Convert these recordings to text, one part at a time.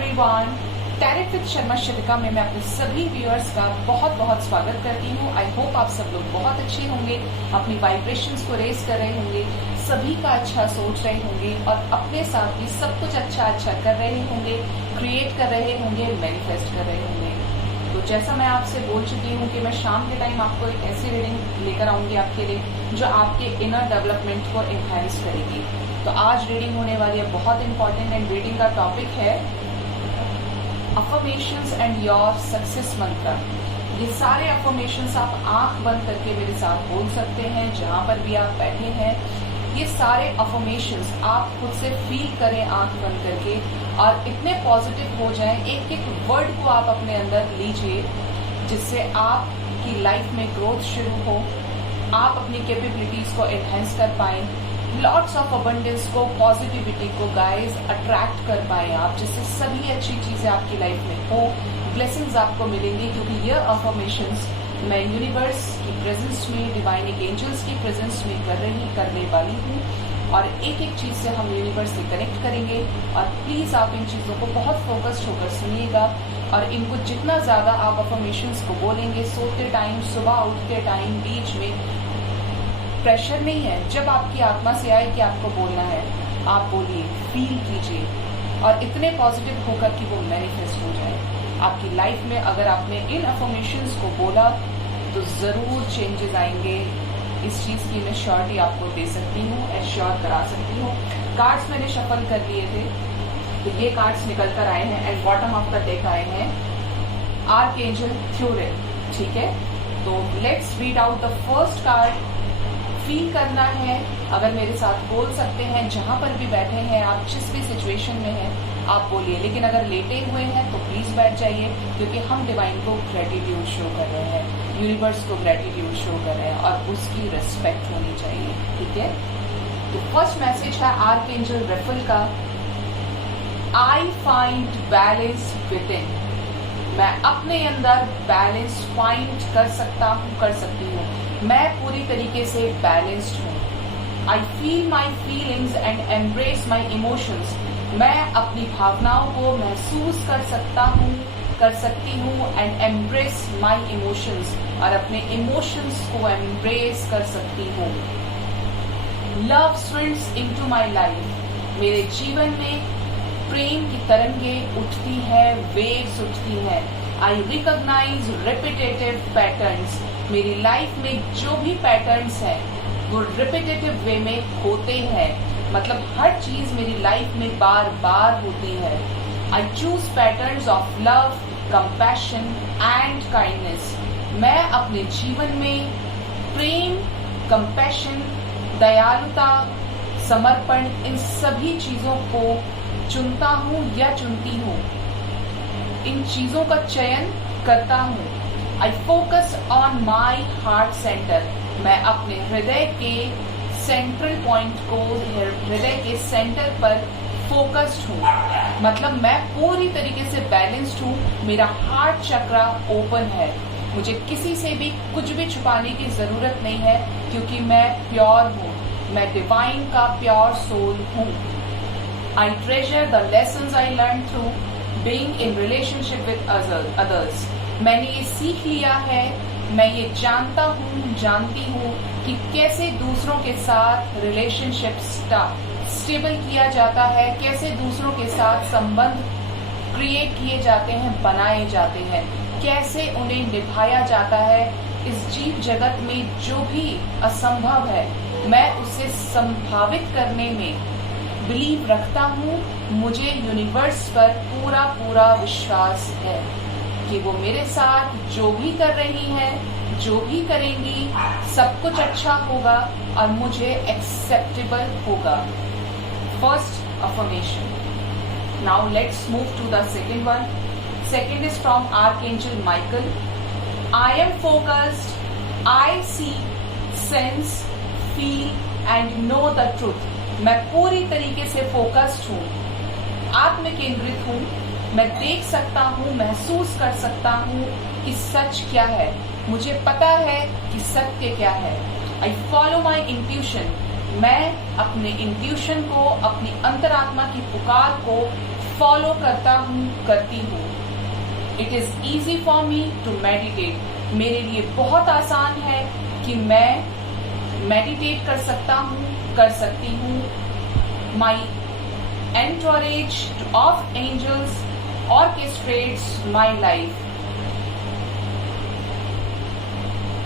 Everyone, talent with Sharma शिविका में मैं अपने सभी व्यूअर्स का बहुत बहुत स्वागत करती हूँ। आई होप आप सब लोग बहुत अच्छे होंगे, अपनी वाइब्रेशंस को रेज कर रहे होंगे, सभी का अच्छा सोच रहे होंगे और अपने साथ भी सब कुछ अच्छा कर रहे होंगे, क्रिएट कर रहे होंगे, मैनिफेस्ट कर रहे होंगे। तो जैसा मैं आपसे बोल चुकी हूँ कि मैं शाम के टाइम आपको एक ऐसी रीडिंग लेकर आऊंगी आपके लिए जो आपके इनर डेवलपमेंट को एनहांस करेगी। तो आज रीडिंग होने वाली है बहुत इंपॉर्टेंट एंड रीडिंग का टॉपिक है अफर्मेशंस एंड योर सक्सेस मंत्र। ये सारे अफर्मेशंस आप आंख बंद करके मेरे साथ बोल सकते हैं जहां पर भी आप बैठे हैं। ये सारे अफर्मेशंस आप खुद से फील करें आंख बंद करके और इतने पॉजिटिव हो जाएं, एक एक वर्ड को आप अपने अंदर लीजिए जिससे आपकी लाइफ में ग्रोथ शुरू हो, आप अपनी कैपेबिलिटीज को एनहांस कर पाएं, लॉट्स ऑफ अबंडेंस को, पॉजिटिविटी को गाइस अट्रैक्ट कर पाए आप, जिससे सभी अच्छी चीजें आपकी लाइफ में हो, ब्लेसिंग्स आपको मिलेंगी। क्योंकि ये अफर्मेशंस मैं यूनिवर्स की प्रेजेंस में, डिवाइन एंजल्स की प्रेजेंस में करने वाली हूँ और एक एक चीज से हम यूनिवर्स से कनेक्ट करेंगे। और प्लीज आप इन चीजों को बहुत फोकस्ड होकर सुनिएगा और इनको जितना ज्यादा आप अफर्मेशंस को बोलेंगे, सोते टाइम, सुबह उठते टाइम, बीच में, प्रेशर नहीं है। जब आपकी आत्मा से आए कि आपको बोलना है, आप बोलिए, फील कीजिए और इतने पॉजिटिव होकर कि वो मैनिफेस्ट हो जाए आपकी लाइफ में। अगर आपने इन अफर्मेशंस को बोला तो जरूर चेंजेस आएंगे। इस चीज की मैं श्योरिटी आपको दे सकती हूँ, एश्योर करा सकती हूँ। कार्ड्स मैंने शफल कर लिए थे तो ये कार्ड्स निकल कर आए हैं and bottom of the deck आए हैं आर्कएंजल थ्योरेल। ठीक है, तो let's read out the first card. Feel करना है, अगर मेरे साथ बोल सकते हैं, जहां पर भी बैठे हैं आप, जिस भी सिचुएशन में हैं आप बोलिए, लेकिन अगर लेटे हुए हैं तो प्लीज बैठ जाइए क्योंकि हम डिवाइन को ग्रेटिट्यूड शो कर रहे हैं, यूनिवर्स को ग्रेटिट्यूड शो कर रहे हैं और उसकी रिस्पेक्ट होनी चाहिए। ठीक है, तो फर्स्ट मैसेज है आर्कएंजल रेफेल का, I find balance with in. मैं अपने अंदर बैलेंस फाइंड कर सकती हूँ। मैं पूरी तरीके से बैलेंस्ड हूँ। I feel my feelings and embrace my emotions. मैं अपनी भावनाओं को महसूस कर सकती हूँ एंड एम्ब्रेस माई इमोशंस, और अपने इमोशंस को एम्ब्रेस कर सकती हूँ। Love swims into my life. मेरे जीवन में प्रेम की तरंगे उठती है, वेव्स उठती है। I recognise repetitive patterns. मेरी लाइफ में जो भी पैटर्न्स हैं वो रिपीटेटिव वे में होते हैं, मतलब हर चीज मेरी लाइफ में बार बार होती है। I choose patterns of love, compassion and kindness. मैं अपने जीवन में प्रेम, कंपैशन, दयालुता, समर्पण, इन सभी चीजों को चुनता हूँ या चुनती हूँ, इन चीजों का चयन करता हूँ। I focus on my heart centre. मैं अपने हृदय के सेंट्रल पॉइंट को, हृदय के सेंटर पर फोकस्ड हूँ, मतलब मैं पूरी तरीके से बैलेंस्ड हूँ। मेरा हार्ट चक्रा ओपन है, मुझे किसी से भी कुछ भी छुपाने की जरूरत नहीं है क्योंकि मैं प्योर हूँ, मैं डिवाइन का प्योर सोल हूँ। I treasure the lessons I learn through being in relationship with others. मैंने ये सीख लिया है, मैं ये जानती हूँ कि कैसे दूसरों के साथ रिलेशनशिप स्टेबल किया जाता है, कैसे दूसरों के साथ संबंध क्रिएट किए जाते हैं, बनाए जाते हैं, कैसे उन्हें निभाया जाता है। इस जीव जगत में जो भी असंभव है मैं उसे संभावित करने में बिलीव रखता हूँ। मुझे यूनिवर्स पर पूरा विश्वास है कि वो मेरे साथ जो भी कर रही हैं, जो भी करेंगी, सब कुछ अच्छा होगा और मुझे एक्सेप्टेबल होगा। First affirmation. Now let's move to the second one. Second is from Archangel Michael. I am focused, I see, sense, feel and know the truth. मैं पूरी तरीके से फोकस्ड हूँ, आत्म केंद्रित हूँ। मैं देख सकता हूँ, महसूस कर सकता हूँ कि सच क्या है, मुझे पता है कि सत्य क्या है। I follow my intuition. मैं अपने इंट्यूशन को, अपनी अंतरात्मा की पुकार को फॉलो करता हूँ, करती हूँ। It is easy for me to meditate. मेरे लिए बहुत आसान है कि मैं मेडिटेट कर सकता हूँ, कर सकती हूँ। माई एंटोरेज ऑफ एंजल्स ऑर्केस्ट्रेट्स माई लाइफ।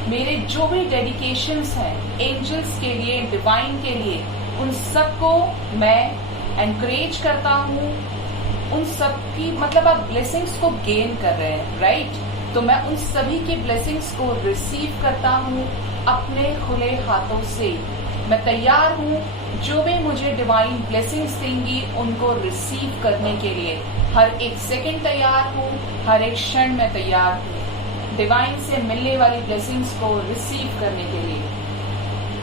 मेरे जो भी डेडिकेशंस हैं एंजल्स के लिए, डिवाइन के लिए, उन सबको मैं एनकरेज करता हूँ। उन सब की मतलब आप ब्लेसिंग्स को गेन कर रहे हैं, राइट? तो मैं उन सभी की ब्लेसिंग्स को रिसीव करता हूँ अपने खुले हाथों से। मैं तैयार हूँ जो भी मुझे डिवाइन ब्लेसिंग्स देंगी उनको रिसीव करने के लिए। हर एक सेकंड तैयार हूँ, हर एक क्षण में तैयार हूँ डिवाइन से मिलने वाली ब्लेसिंग्स को रिसीव करने के लिए।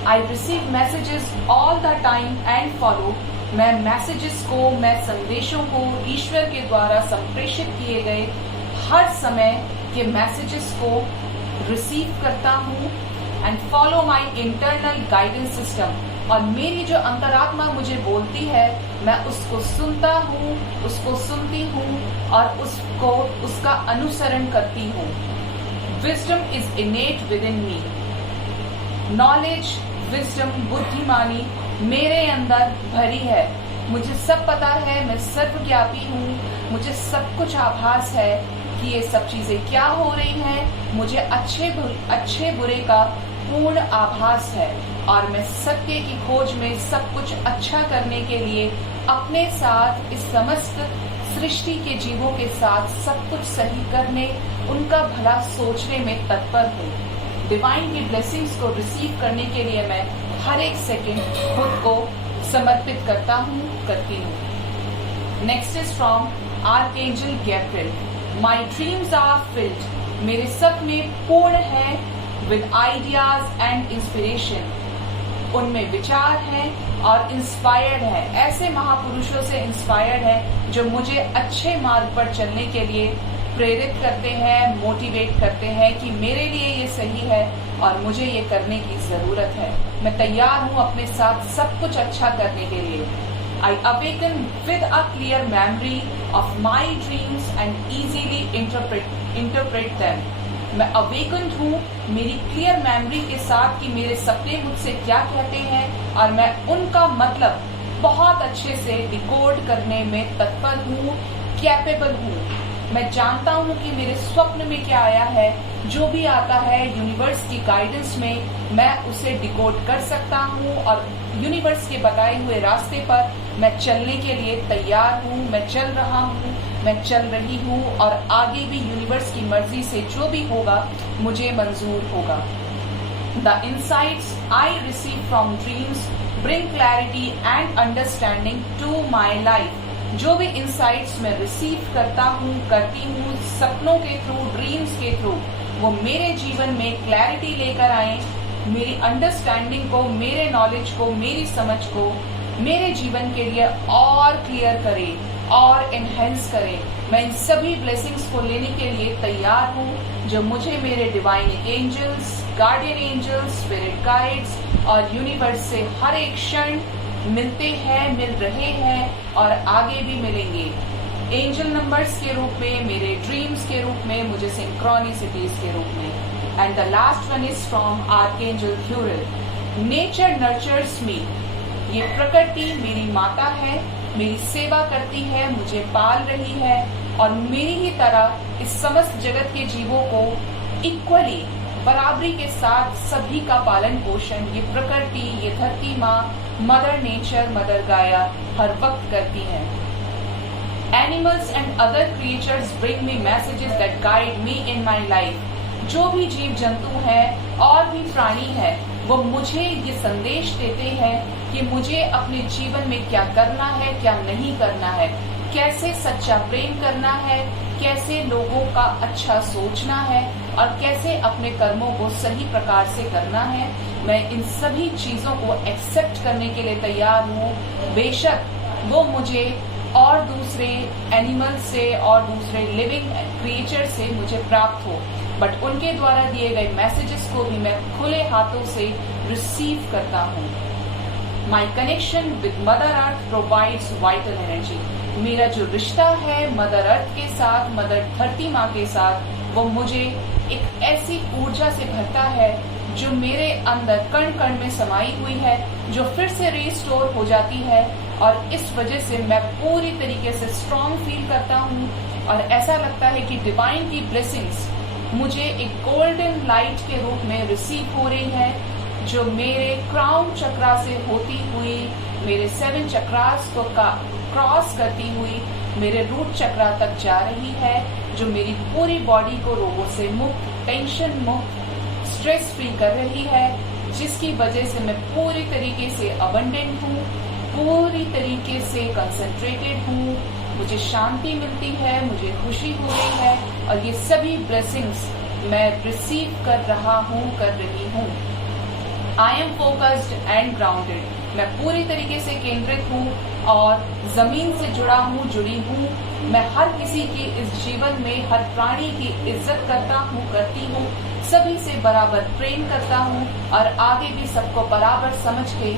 I receive messages all the time and follow. मैं मैसेजेस को, मैं संदेशों को ईश्वर के द्वारा संप्रेषित किए गए हर समय के मैसेजेस को रिसीव करता हूँ and follow my internal guidance system. और मेरी जो अंतरात्मा मुझे बोलती है मैं उसको सुनता हूँ, उसको सुनती हूँ और उसका अनुसरण करती हूँ। Wisdom is innate within me. Knowledge, wisdom, बुद्धिमानी मेरे अंदर भरी है। मुझे सब पता है, मैं सर्वज्ञापी हूँ। मुझे सब कुछ आभास है कि ये सब चीजें क्या हो रही हैं। मुझे अच्छे बुरे का पूर्ण आभास है और मैं सत्य की खोज में सब कुछ अच्छा करने के लिए अपने साथ इस समस्त सृष्टि के जीवों के साथ सब कुछ सही करने, उनका भला सोचने में तत्पर हूँ। डिवाइन की ब्लेसिंग्स को रिसीव करने के लिए मैं हर एक सेकंड खुद को समर्पित करता हूँ, करती हूँ। Next is from Archangel Gabriel. My dreams are filled. मेरे सपने पूर्ण हैं विद आइडियाज एंड इंस्पिरेशन। उनमें विचार है और इंस्पायर्ड है, ऐसे महापुरुषों से इंस्पायर्ड है जो मुझे अच्छे मार्ग पर चलने के लिए प्रेरित करते हैं, मोटिवेट करते हैं कि मेरे लिए ये सही है और मुझे ये करने की जरूरत है। मैं तैयार हूँ अपने साथ सब कुछ अच्छा करने के लिए। I awaken with a clear memory of my dreams and easily interpret them. मैं अवेकन्ड हूँ मेरी क्लियर मेमोरी के साथ कि मेरे सपने मुझसे क्या कहते हैं और मैं उनका मतलब बहुत अच्छे से डिकोड करने में तत्पर हूँ, कैपेबल हूँ। मैं जानता हूँ कि मेरे स्वप्न में क्या आया है, जो भी आता है यूनिवर्स की गाइडेंस में मैं उसे डिकोड कर सकता हूँ और यूनिवर्स के बताए हुए रास्ते पर मैं चलने के लिए तैयार हूँ। मैं चल रहा हूँ, मैं चल रही हूँ और आगे भी यूनिवर्स की मर्जी से जो भी होगा मुझे मंजूर होगा। The insights I receive from dreams bring clarity and understanding to my life. जो भी इंसाइट्स मैं रिसीव करता हूँ, करती हूँ सपनों के थ्रू, ड्रीम्स के थ्रू, वो मेरे जीवन में क्लैरिटी लेकर आए, मेरी अंडरस्टैंडिंग को, मेरे नॉलेज को, मेरी समझ को मेरे जीवन के लिए और क्लियर करे और एनहेंस करे। मैं इन सभी ब्लेसिंग्स को लेने के लिए तैयार हूँ जो मुझे मेरे divine angels, guardian angels, spirit guides और यूनिवर्स से हर एक क्षण मिलते हैं, मिल रहे हैं और आगे भी मिलेंगे। एंजल नंबर्स के रूप में, मेरे ड्रीम्स के रूप में, मुझे सिंक्रोनिसिटीज के रूप में। And the last one is from archangel Uriel. Nature nurtures me. ये प्रकृति मेरी माता है, मेरी सेवा करती है, मुझे पाल रही है और मेरी ही तरह इस समस्त जगत के जीवों को इक्वली, बराबरी के साथ सभी का पालन पोषण ये प्रकृति, ये धरती माँ, मदर नेचर, मदर गाया हर वक्त करती हैं। Animals and other creatures bring me messages that guide me in my life. जो भी जीव जंतु हैं और भी प्राणी है वो मुझे ये संदेश देते हैं कि मुझे अपने जीवन में क्या करना है, क्या नहीं करना है, कैसे सच्चा प्रेम करना है, कैसे लोगों का अच्छा सोचना है और कैसे अपने कर्मों को सही प्रकार से करना है। मैं इन सभी चीजों को एक्सेप्ट करने के लिए तैयार हूँ। बेशक वो मुझे और दूसरे एनिमल से और दूसरे लिविंग क्रिएचर से मुझे प्राप्त हो, बट उनके द्वारा दिए गए मैसेजेस को भी मैं खुले हाथों से रिसीव करता हूँ। My connection with mother earth provides vital energy. मेरा जो रिश्ता है मदर अर्थ के साथ, मदर धरती माँ के साथ, वो मुझे एक ऐसी ऊर्जा से भरता है जो मेरे अंदर कण कण में समाई हुई है, जो फिर से रिस्टोर हो जाती है, और इस वजह से मैं पूरी तरीके से स्ट्रांग फील करता हूँ और ऐसा लगता है कि डिवाइन की ब्लेसिंग्स मुझे एक गोल्डन लाइट के रूप में रिसीव हो रही है, जो मेरे क्राउन चक्रा से होती हुई मेरे 7 चक्रास को क्रॉस करती हुई मेरे रूट चक्रा तक जा रही है, जो मेरी पूरी बॉडी को रोगों से मुक्त, टेंशन मुक्त, स्ट्रेस फ्री कर रही है, जिसकी वजह से मैं पूरी तरीके से अबंडेंट हूँ, पूरी तरीके से कंसंट्रेटेड हूँ, मुझे शांति मिलती है, मुझे खुशी हो रही है, और ये सभी ब्लेसिंग्स मैं रिसीव कर रहा हूँ, कर रही हूँ। आई एम फोकस्ड एंड ग्राउंडेड। मैं पूरी तरीके से केंद्रित हूँ और जमीन से जुड़ा हूँ, जुड़ी हूँ। मैं हर किसी की इस जीवन में, हर प्राणी की इज्जत करता हूँ, करती हूँ, सभी से बराबर प्रेम करता हूँ और आगे भी सबको बराबर समझ के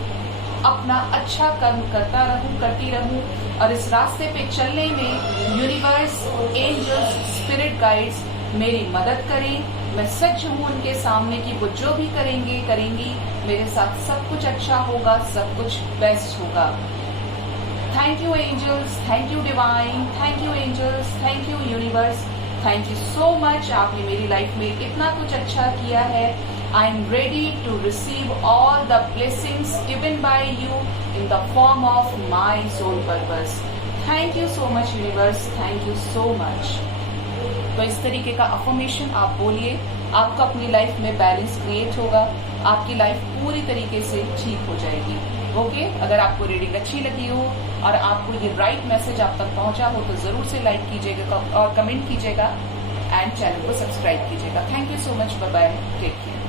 अपना अच्छा कर्म करता रहूं, करती रहूं, और इस रास्ते पे चलने में यूनिवर्स, एंजल्स, स्पिरिट गाइड्स मेरी मदद करें। मैं सच हूं उनके सामने कि वो जो भी करेंगी मेरे साथ सब कुछ अच्छा होगा, सब कुछ बेस्ट होगा। Thank you angels, thank you divine, thank you angels, thank you universe, thank you so much. आपने मेरी लाइफ में इतना कुछ अच्छा किया है। I am ready to receive all the blessings given by you in the form of my soul purpose. Thank you so much universe, thank you so much. तो इस तरीके का अफर्मेशन आप बोलिए, आपका अपनी लाइफ में बैलेंस क्रिएट होगा, आपकी लाइफ पूरी तरीके से ठीक हो जाएगी। ओके, अगर आपको रीडिंग अच्छी लगी हो और आपको ये राइट मैसेज आप तक पहुंचा हो तो जरूर से लाइक कीजिएगा और कमेंट कीजिएगा एंड चैनल को सब्सक्राइब कीजिएगा। Thank you so much, bye bye, take care.